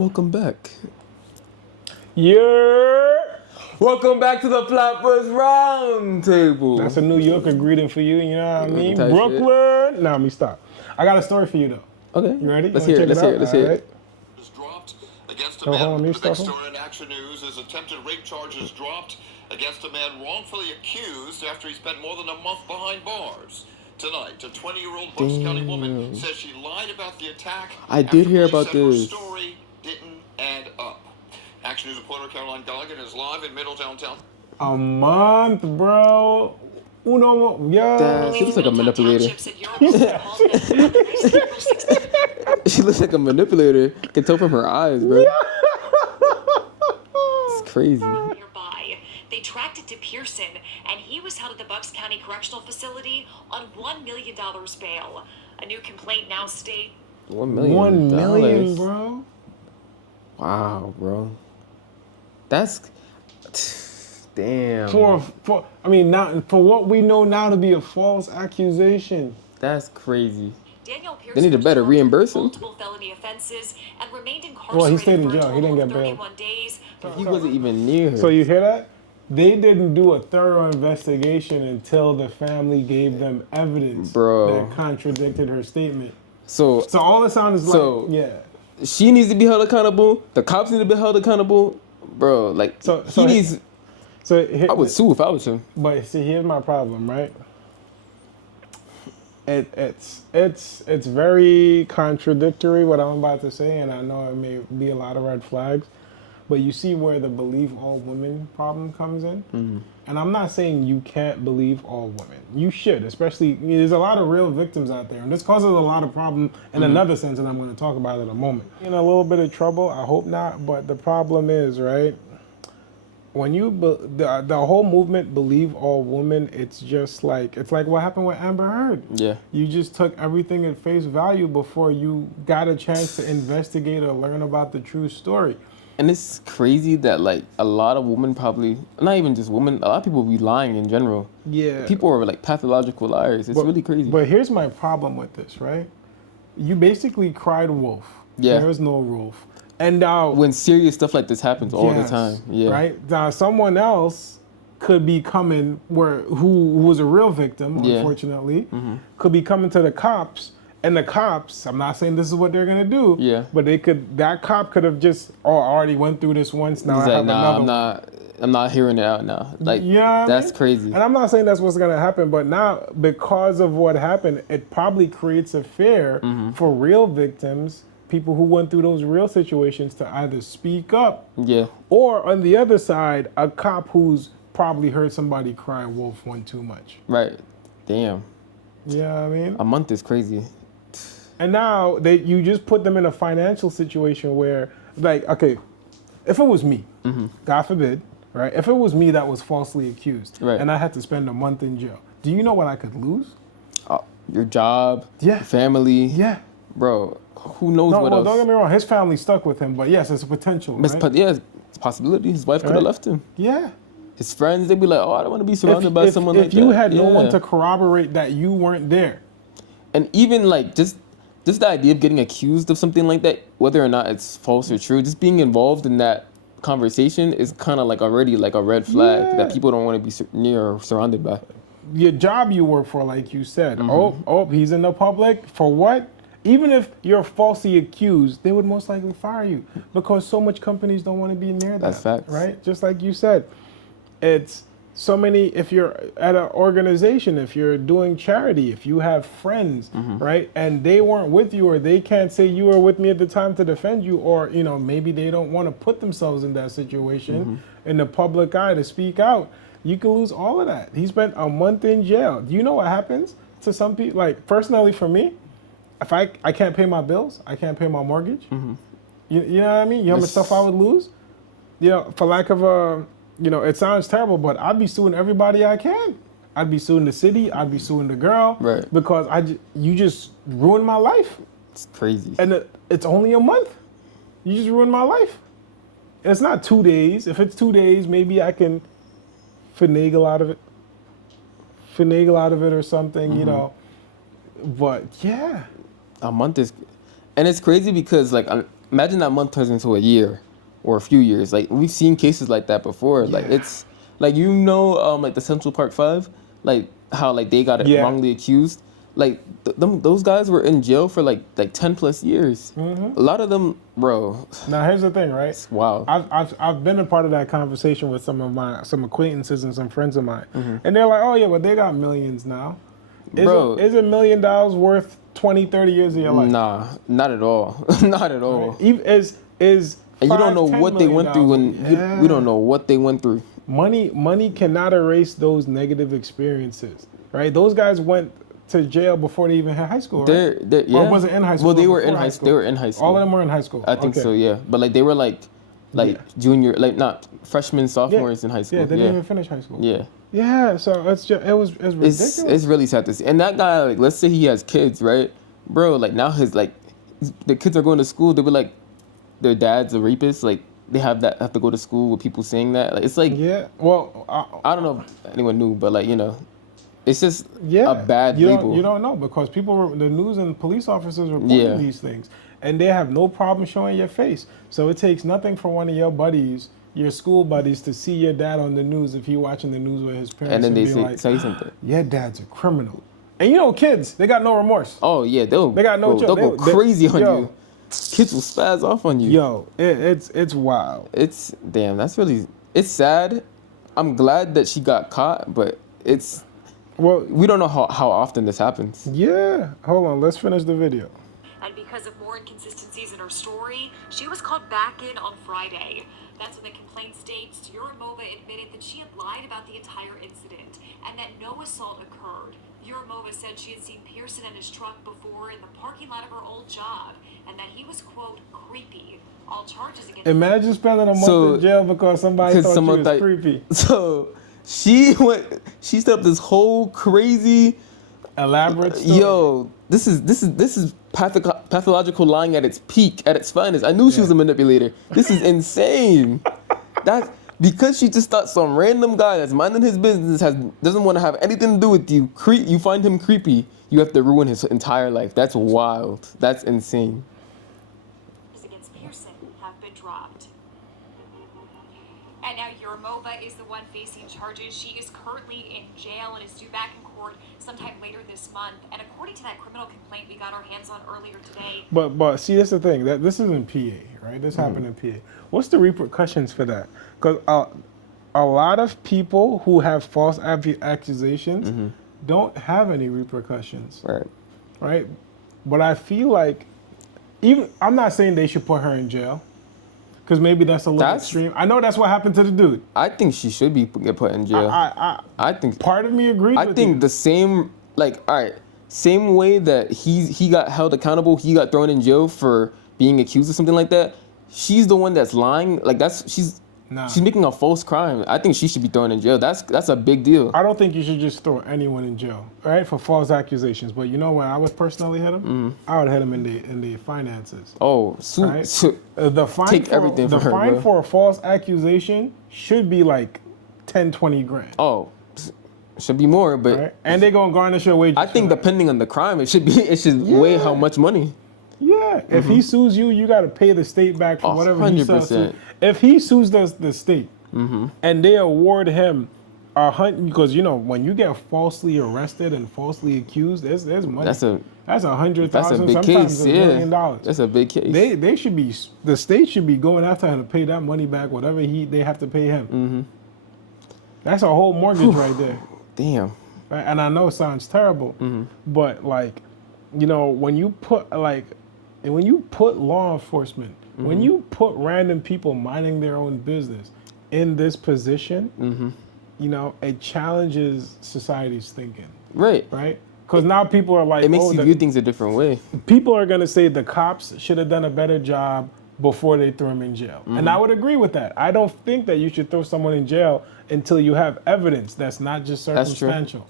Welcome back. Yeah. Welcome back to the Flappers Roundtable. That's a New Yorker greeting for you, you know what I mean? Type Brooklyn. Nah, let me stop. I got a story for you though. Okay. You ready? Let's You hear wanna it. check Let's hear it. out? Let's hear it. Dropped against a Hold on, man. you The big stop him. story in Action News is attempted rape charges dropped against a man wrongfully accused after he spent more than a month behind bars. Tonight, a 20-year-old Bucks County woman says she lied about the attack. I did hear after about police this. said her story didn't add up. Action News reporter Caroline Goggin is live in Middle Downtown. A month, bro. Damn, she looks like a manipulator. She looks like a manipulator. I can tell from her eyes, bro. It's crazy. Nearby. They tracked it to Pearson, and he was held at the Bucks County Correctional Facility on $1 million bail. A new complaint now states $1 million. $1 million, bro. Wow, bro. That's damn. For not for what we know now to be a false accusation. That's crazy. Daniel Pearson They need to better reimburse him. multiple felony offenses and remained incarcerated Well, he stayed in for a jail. He total didn't of get bail. 31 days. He wasn't even near her. So you hear that? They didn't do a thorough investigation until the family gave them evidence Bro. that contradicted her statement. So So all it sounds like, So- yeah. she needs to be held accountable. The cops need to be held accountable. Bro, like So he needs. So here, I would sue if I was him. but see, here's my problem, right? It's very contradictory what I'm about to say, and I know it may be a lot of red flags, but you see where the believe all women problem comes in. Mm-hmm. And I'm not saying you can't believe all women. You should, especially there's a lot of real victims out there, and this causes a lot of problem in another sense, and I'm going to talk about it in a moment. In a little bit of trouble, I hope not, but the problem is, right? When you the whole movement believe all women, it's like what happened with Amber Heard. Yeah. You just took everything at face value before you got a chance to investigate or learn about the true story. And it's crazy that like a lot of women probably, not even just women, a lot of people be lying in general. Yeah. People are like pathological liars. It's really crazy. But here's my problem with this, right? You basically cried wolf. Yeah. There is no wolf. And now when serious stuff like this happens all the time. Yeah. Right? Now someone else could be coming who was a real victim, Yeah. unfortunately, could be coming to the cops. And the cops, I'm not saying this is what they're gonna do. Yeah. But that cop could have just, I already went through this once. Now He's I like, have nah, another I'm not hearing it out now. Like, You know what I that's mean? crazy. And I'm not saying that's what's gonna happen, but now because of what happened, it probably creates a fear for real victims, people who went through those real situations, to either speak up, Yeah. or on the other side, a cop who's probably heard somebody cry wolf one too much. Right. Damn. You know what I mean? A month is crazy. And now you just put them in a financial situation where, like, okay, if it was me, God forbid, right? If it was me that was falsely accused, Right. and I had to spend a month in jail, do you know what I could lose? Your job. Yeah. Your family. Yeah. Bro, who knows what else? Don't get me wrong. His family stuck with him, but yes, it's a potential. It's Right? yeah, it's a possibility. His wife could have Right. left him. Yeah. His friends, they'd be like, oh, I don't want to be surrounded by someone like that. If you had no one Yeah. to corroborate that you weren't there. And even like just the idea of getting accused of something like that, whether or not it's false or true, just being involved in that conversation is kind of like already like a red flag Yeah. that people don't want to be near or surrounded by. Your job you work for, like you said. Oh, he's in the public. For what? Even if you're falsely accused, they would most likely fire you because so much companies don't want to be near that. That's facts. Right? Just like you said. It's so many, if you're at an organization, if you're doing charity, if you have friends, right, and they weren't with you, or they can't say you were with me at the time to defend you, or, you know, maybe they don't want to put themselves in that situation in the public eye to speak out, you can lose all of that. He spent a month in jail. Do you know what happens to some people? Like, personally for me, if I can't pay my bills, I can't pay my mortgage, you know what I mean? You know how much stuff I would lose? You know, for lack of a... You know, it sounds terrible, but I'd be suing everybody I can. I'd be suing the city. I'd be suing the girl. Right. Because you just ruined my life. It's crazy. And it's only a month. You just ruined my life. It's not 2 days. If it's 2 days, maybe I can finagle out of it or something, you know. But yeah. A month is, and it's crazy because like imagine that month turns into a year or a few years. Like we've seen cases like that before. Like Yeah. it's like like the Central Park Five, like how like they got it Yeah. wrongly accused. Like those guys were in jail for like 10+ years. Mm-hmm. A lot of them, bro. Now here's the thing, right? It's wild. I've been a part of that conversation with some acquaintances and some friends of mine, and they're like, oh yeah, but they got millions now. Bro. Is $1 million worth 20, 30 years of your life? Nah, not at all. Not at all. Right? Is And you don't know $5-10 what they went through million we don't know what they went through. Money cannot erase those negative experiences, right? Those guys went to jail before they even had high school, right? Yeah. Or was it in high school? Well, they were before in high school. They were in high school. All of them were in high school. I think Okay. so, yeah. But like they were like Yeah. junior, like not freshmen, sophomores in high school. Yeah, they didn't even finish high school. Yeah. Yeah, so it's ridiculous. It's really sad to see. And that guy, like, let's say he has kids, right? Bro, like now the kids are going to school, they were like their dad's a rapist, like they have to go to school with people saying that. Like it's like Yeah, well, I don't know if anyone knew, but like, it's just yeah, a bad you label. You don't know because the news and police officers reporting these things, and they have no problem showing your face. So it takes nothing for one of your buddies, your school buddies, to see your dad on the news if he watching the news with his parents, And then they be like, say something. your dad's a criminal. And kids, they got no remorse. Oh yeah, They got no they'll go crazy on yo. you. Kids will spaz off on you. Yo, it's wild. It's it's sad. I'm glad that she got caught, but we don't know how often this happens. Yeah, hold on, let's finish the video. And because of more inconsistencies in her story, she was called back in on Friday. That's when the complaint states Yurimova admitted that she had lied about the entire incident and that no assault occurred. Yurimova said she had seen Pearson in his truck before in the parking lot of her old job and that he was, quote, creepy. All charges against Imagine spending a month in jail because somebody thought you was creepy. So she set up this whole crazy elaborate story. Yo, this is pathological lying at its peak, at its finest. I knew she was a manipulator. This is insane. That's because she just thought some random guy that's minding his business doesn't want to have anything to do with you. You find him creepy, you have to ruin his entire life. That's wild. That's insane. Against Pearson have been dropped. And now Yurimova is the one facing charges. She is currently in jail and is due back in court sometime later this month. And according to that criminal complaint we got our hands on earlier today. But see, that's the thing. That this is in PA, right? This happened in PA. What's the repercussions for that? Because a lot of people who have false accusations don't have any repercussions. Right. Right? But I feel like I'm not saying they should put her in jail. Because maybe that's a little extreme. I know that's what happened to the dude. I think she should get put in jail. I think part of me agrees. I think the same, same way that he got held accountable, he got thrown in jail for being accused of something like that. She's the one that's lying. She's making a false crime. I think she should be thrown in jail. That's a big deal. I don't think you should just throw anyone in jail, right, for false accusations. But when I would personally hit him, I would hit him in the finances. Oh, right? The fine take everything from her, fine bro. for a false accusation should be like 10, 20 grand. Oh, should be more, but right? And they're gonna garnish your wages. I think depending on the crime, it should weigh how much money. Yeah, if he sues you, you got to pay the state back for whatever he sells. 100%. If he sues the state and they award him because when you get falsely arrested and falsely accused, there's money. That's $100,000. That's a big sometimes case. $1 million. That's a big case. They should be, the state should be going after him to pay that money back, whatever they have to pay him. That's a whole mortgage right there. Damn. Right? And I know it sounds terrible, but when you put law enforcement, when you put random people minding their own business in this position, it challenges society's thinking. Right. Right? Because now people are like, it makes you view things a different way. People are going to say the cops should have done a better job before they threw him in jail. And I would agree with that. I don't think that you should throw someone in jail until you have evidence that's not just circumstantial.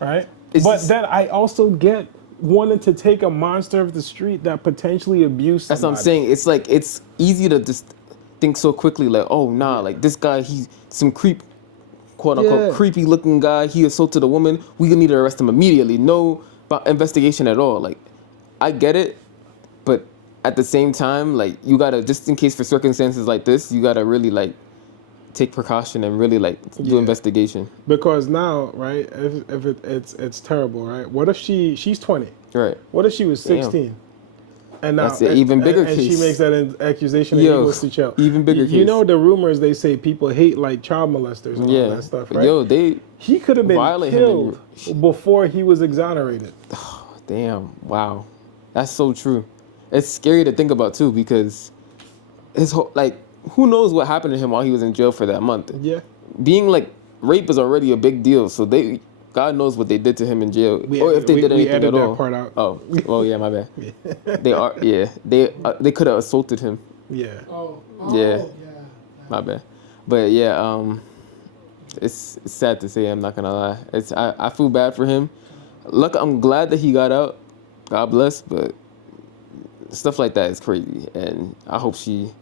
Right? Then I also get wanting to take a monster of the street that potentially abused somebody. That's what I'm saying. It's like, it's easy to just think so quickly, like, oh, nah, like this guy, he's some quote unquote creepy looking guy, he assaulted a woman, we need to arrest him immediately. No investigation at all. Like, I get it, but at the same time, like, you gotta, just in case for circumstances like this, you gotta really, like, take precaution and really, like, do investigation. Because now, right, if it's terrible, right? What if she's 20? Right. What if she was 16? And now That's an even bigger and case. she makes that accusation and he Yo, goes to jail. even bigger You case. know the rumors they say people hate like child molesters and all that stuff, right? Yo, he could have been violate him killed before he was exonerated. Damn, wow. That's so true. It's scary to think about too, because his whole, like, who knows what happened to him while he was in jail for that month. Yeah. Being like, rape is already a big deal, so God knows what they did to him in jail, or if they did anything at all. That part out. Oh, well, yeah, my bad. They could have assaulted him. Yeah. Yeah. My bad. But yeah, it's sad to say. I'm not gonna lie. I feel bad for him. Look, I'm glad that he got out. God bless. But stuff like that is crazy, and I hope he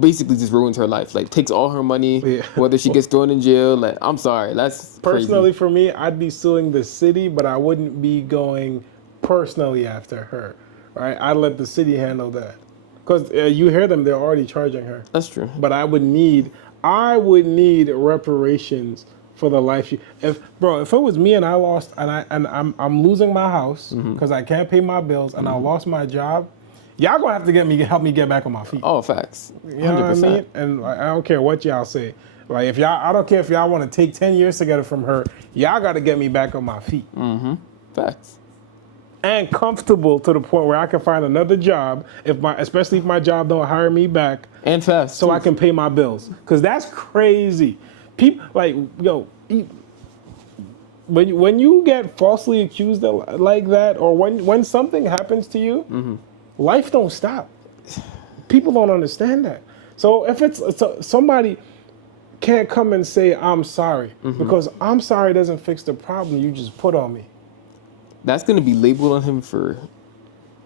basically just ruins her life. Like, takes all her money, whether she gets thrown in jail. Like, I'm sorry, that's personally crazy. For me, I'd be suing the city, but I wouldn't be going personally after her. Right? I'd let the city handle that, because you hear them; they're already charging her. That's true. But I would need reparations for the life if it was me and I lost and I'm losing my house because I can't pay my bills and I lost my job. Y'all gonna have to help me get back on my feet. Oh, facts. 100%. You know what I mean? And I don't care what y'all say. Like, I don't care if y'all want to take 10 years to get it from her. Y'all got to get me back on my feet. Facts. And comfortable to the point where I can find another job, especially if my job don't hire me back. And fast. So I can pay my bills. Because that's crazy. People, like, yo, when you get falsely accused like that, or when something happens to you, life don't stop. People don't understand that. So if somebody can't come and say, I'm sorry, because I'm sorry doesn't fix the problem you just put on me. That's going to be labeled on him for,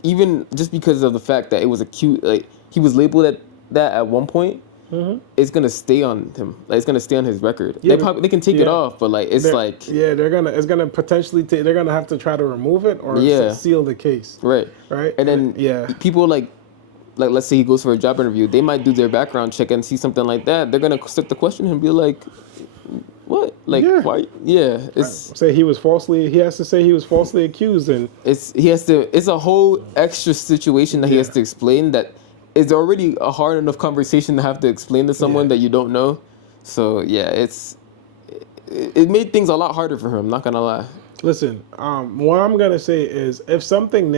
even just because of the fact that it was acute, like, he was labeled at that at one point. It's gonna stay on him. Like, it's gonna stay on his record. Yeah, they can take it off, but like it's it's gonna potentially they're gonna have to try to remove it or seal the case. Right. And then people like let's say he goes for a job interview, they might do their background check and see something like that. They're gonna start to question him, and be like, what? Like, why? Yeah, it's say he has to say he was falsely accused, and it's a whole extra situation that he has to explain that. It's already a hard enough conversation to have to explain to someone that you don't know. So yeah, it made things a lot harder for him. Not gonna lie. Listen, what I'm gonna say is, if something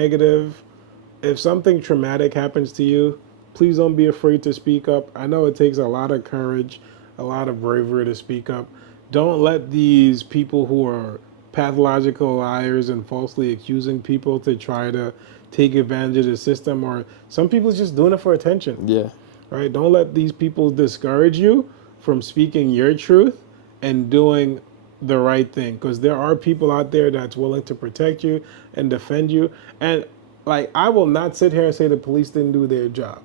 traumatic happens to you, please don't be afraid to speak up. I know it takes a lot of courage, a lot of bravery to speak up. Don't let these people who are pathological liars and falsely accusing people to try to take advantage of the system, or some people just doing it for attention. Yeah. Right? Don't let these people discourage you from speaking your truth and doing the right thing, because there are people out there that's willing to protect you and defend you. And like, I will not sit here and say the police didn't do their job.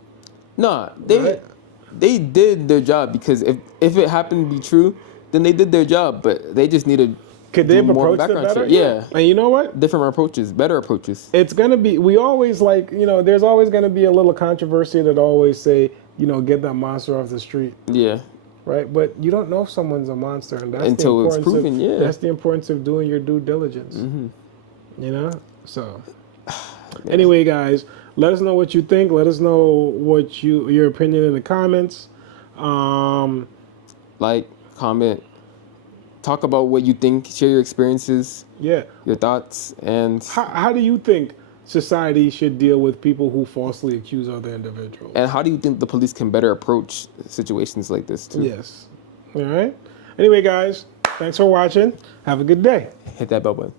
No, they did their job, because if it happened to be true, then they did their job, but they just needed could they have approached it better? Yeah. And you know what? Different approaches, better approaches. It's going to be, we always there's always going to be a little controversy that always say, get that monster off the street. Yeah. Right? But you don't know if someone's a monster. And that's until it's proven, That's the importance of doing your due diligence. So, anyway, guys, let us know what you think. Let us know what your opinion in the comments. Like, comment. Talk about what you think. Share your experiences. Yeah. Your thoughts. And how do you think society should deal with people who falsely accuse other individuals? And how do you think the police can better approach situations like this too? Yes. All right. Anyway, guys, thanks for watching. Have a good day. Hit that bell button.